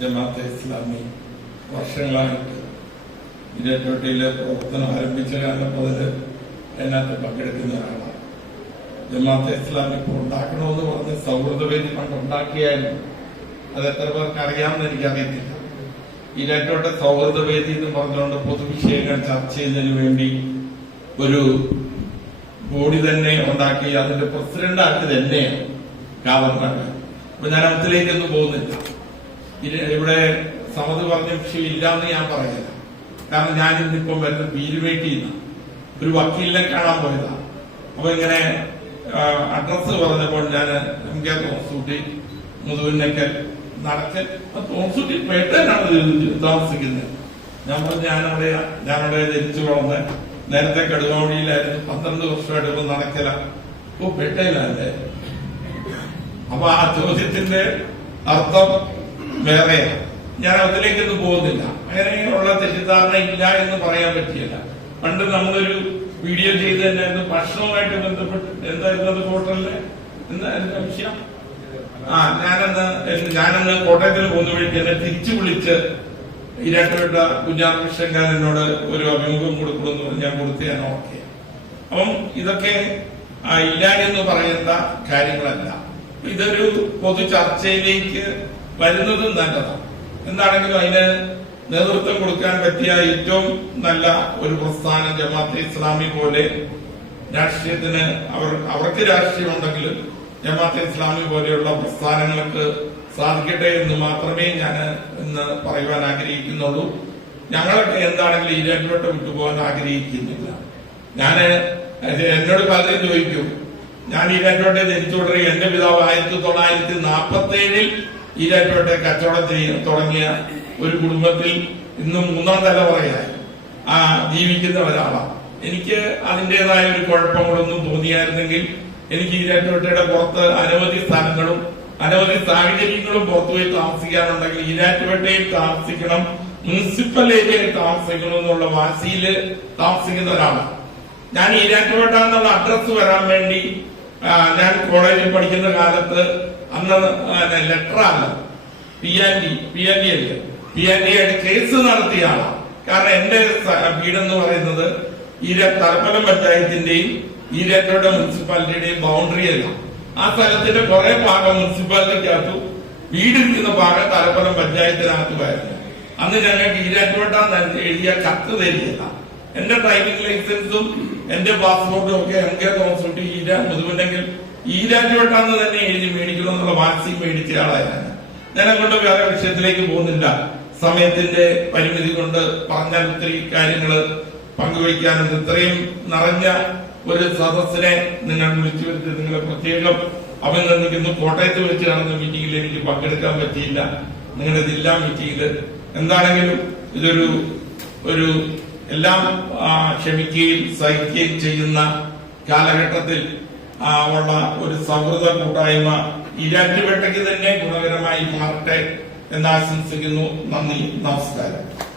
ജമാഅത്തെ ഇസ്ലാമി വർഷങ്ങളായിട്ട് ഇരട്ടോട്ടിയിലെ പ്രവർത്തനം ആരംഭിച്ച കാലം മുതൽ അതിനകത്ത് പങ്കെടുക്കുന്ന ഒരാളാണ്. ജമാഅത്തെ ഇസ്ലാമി ഇപ്പോൾ ഉണ്ടാക്കണമെന്ന് പറഞ്ഞ് സൗഹൃദവേദി പണ്ട് ഉണ്ടാക്കിയാലും അത് എത്ര പേർക്ക് അറിയാമെന്ന് എനിക്കറിയത്തില്ല. ഇരട്ടോട്ട സൗഹൃദവേദി എന്ന് പറഞ്ഞുകൊണ്ട് പൊതുവിഷയങ്ങൾ ചർച്ച ചെയ്യുന്നതിന് വേണ്ടി ഒരു ബോഡി തന്നെ ഉണ്ടാക്കി അതിന്റെ പ്രസിഡന്റ് ആക്കി തന്നെയാണ് ഗവർണർ. അപ്പൊ ഞാൻ അതിലേക്കൊന്നും പോകുന്നില്ല. ഇവിടെ സമത് പറഞ്ഞ വിഷയം ഇല്ലാന്ന് ഞാൻ പറയുന്നില്ല. കാരണം ഞാൻ ഇന്നിപ്പം വരുന്ന പീരുവേട്ടിയിൽ ഒരു വക്കീലിനെ കാണാൻ പോയതാ. അപ്പൊ ഇങ്ങനെ അഡ്രസ് പറഞ്ഞപ്പോൾ ഞാൻ എം കെ തോസൂട്ടി മുതുവിനൊക്കെ നടക്കൽ തോൺസൂട്ടി പേട്ടനാണ് താമസിക്കുന്നത്. ഞാൻ പറഞ്ഞു ഞാനവിടെ ഞാനവിടെ ജനിച്ചു വളർന്ന് നേരത്തെ കടുവാവടിയിലായിരുന്നു. പന്ത്രണ്ട് വർഷമായിട്ട് ഇപ്പൊ നടക്കല. ഓ പേട്ടയിലല്ലേ അപ്പൊ ആ ചോദ്യത്തിന്റെ അർത്ഥം വേറെയാണ് ഞാൻ അതിലേക്കൊന്നും പോകുന്നില്ല. അങ്ങനെയുള്ള തെറ്റിദ്ധാരണ ഇല്ല എന്ന് പറയാൻ പറ്റില്ല പണ്ട് നമ്മളൊരു വീഡിയോ ചെയ്ത് തന്നെയായിരുന്നു. ഭക്ഷണവുമായിട്ട് ബന്ധപ്പെട്ട് എന്തായിരുന്നു അത് ഹോട്ടലിൽ? എന്തായിരുന്നു വിഷയം? ആ ഞാനന്ന് ഞാനന്ന് കോട്ടയത്തിൽ പോകുന്ന വഴിക്ക് എന്നെ തിരിച്ചു വിളിച്ച് ഇരട്ടപ്പെട്ട കുഞ്ഞാകൃഷ്ണൻകാരൻ ഒരു അഭിമുഖം കൊടുക്കണമെന്ന് പറഞ്ഞ് ഞാൻ കൊടുത്ത് ഞാൻ ഓക്കെ. അപ്പം ഇതൊക്കെ ഇല്ല എന്ന് പറയുന്ന കാര്യങ്ങളല്ല. ഇതൊരു പൊതു ചർച്ചയിലേക്ക് വരുന്നതും നല്ലതാണ് എന്താണെങ്കിലും അതിന് നേതൃത്വം കൊടുക്കാൻ പറ്റിയ ഏറ്റവും നല്ല ഒരു പ്രസ്ഥാനം ജമാഅത്തെ ഇസ്ലാമി പോലെ രാഷ്ട്രീയത്തിന് അവർ അവർക്ക് രാഷ്ട്രീയമുണ്ടെങ്കിലും ജമാഅത്തെ ഇസ്ലാമി പോലെയുള്ള പ്രസ്ഥാനങ്ങൾക്ക് സാധിക്കട്ടെ എന്ന് മാത്രമേ ഞാൻ ഇന്ന് പറയുവാൻ ആഗ്രഹിക്കുന്നുള്ളൂ. ഞങ്ങളൊക്കെ എന്താണെങ്കിലും ഈ രംഗോട്ട് വിട്ടുപോകാൻ ആഗ്രഹിക്കുന്നില്ല. ഞാൻ എന്നോട് പലരും ചോദിക്കും ഞാൻ ഈരാറ്റോട്ടെ ജനിച്ചു തുടരുക എന്റെ പിതാവ് ആയിരത്തി തൊള്ളായിരത്തി നാൽപ്പത്തി ഏഴിൽ ഈരാറ്റോട്ടെ കച്ചവടത്തിന് തുടങ്ങിയ ഒരു കുടുംബത്തിൽ ഇന്ന് മൂന്നാം തലമുറയായി ആ ജീവിക്കുന്ന ഒരാളാണ്. എനിക്ക് അതിന്റെതായ ഒരു കുഴപ്പങ്ങളൊന്നും തോന്നിയായിരുന്നെങ്കിൽ എനിക്ക് ഈരാറ്റുപേട്ടയുടെ പുറത്ത് അനവധി സ്ഥലങ്ങളും അനവധി സാഹചര്യങ്ങളും പുറത്തുപോയി താമസിക്കാറുണ്ടെങ്കിൽ ഈരാറ്റുപേട്ടയിൽ താമസിക്കണം മുനിസിപ്പൽ ഏരിയയിൽ താമസിക്കണം എന്നുള്ള വാശിയിൽ താമസിക്കുന്ന ഒരാളാണ്. ഞാൻ ഈരാറ്റുപേട്ട എന്നുള്ള അഡ്രസ് വരാൻ വേണ്ടി ഞാൻ കോളേജിൽ പഠിക്കുന്ന കാലത്ത് അന്ന് ലെറ്റർ അല്ല P and D P and D അല്ല? പി ആൻ ഡി ആയിട്ട് കേസ് നടത്തിയ ആളാണ് കാരണം എന്റെ വീടെന്ന് പറയുന്നത് ഈര തലപ്പലം പഞ്ചായത്തിന്റെയും ഈരാറ്റോടെ മുനിസിപ്പാലിറ്റിയുടെയും ബൗണ്ടറി അല്ല. ആ സ്ഥലത്തിന്റെ കുറെ ഭാഗം മുനിസിപ്പാലിറ്റിക്കകത്തു വീടിരിക്കുന്ന ഭാഗം തലപ്പലം പഞ്ചായത്തിനകത്തുമായിരുന്നു അന്ന് ഞങ്ങൾക്ക് ഈരാറ്റോട്ട എഴുതിയ കത്ത് തരികയില്ല. എന്റെ ഡ്രൈവിംഗ് ലൈസൻസും എന്റെ പാസ്പോർട്ടും ഒക്കെ എം കെ തോമസ് ഈര ഈ ഈരാറ്റോട്ടാന്ന് തന്നെ എഴുതി മേടിക്കണം എന്നുള്ള വാക്സിൻ മേടിച്ച ആളായാണ് ഞാൻ അങ്ങോട്ട് വേറെ വിഷയത്തിലേക്ക് പോകുന്നില്ല. സമയത്തിന്റെ പരിമിതി കൊണ്ട് പറഞ്ഞാൽ ഒത്തിരി കാര്യങ്ങൾ പങ്കുവയ്ക്കാനുണ്ട് ഇത്രയും നിറഞ്ഞ ഒരു സദസ്സിനെ നിങ്ങൾ വിളിച്ചു വരുത്തി നിങ്ങളെ പ്രത്യേകം അഭിനന്ദിക്കുന്നു. കോട്ടയത്ത് വെച്ച് നടന്ന മീറ്റിംഗിൽ എനിക്ക് പങ്കെടുക്കാൻ പറ്റിയില്ല. നിങ്ങളുടെ ജില്ലാ മീറ്റിംഗിൽ എന്താണെങ്കിലും ഇതൊരു ഒരു എല്ലാം ക്ഷമിക്കുകയും സഹിക്കുകയും ചെയ്യുന്ന കാലഘട്ടത്തിൽ ഉള്ള ഒരു സൗഹൃദ കൂട്ടായ്മ ഇരാറ്റുപേട്ടയ്ക്ക് തന്നെ ഗുണകരമായി മാറട്ടെ എന്ന് ആശംസിക്കുന്നു. നന്ദി. നമസ്കാരം.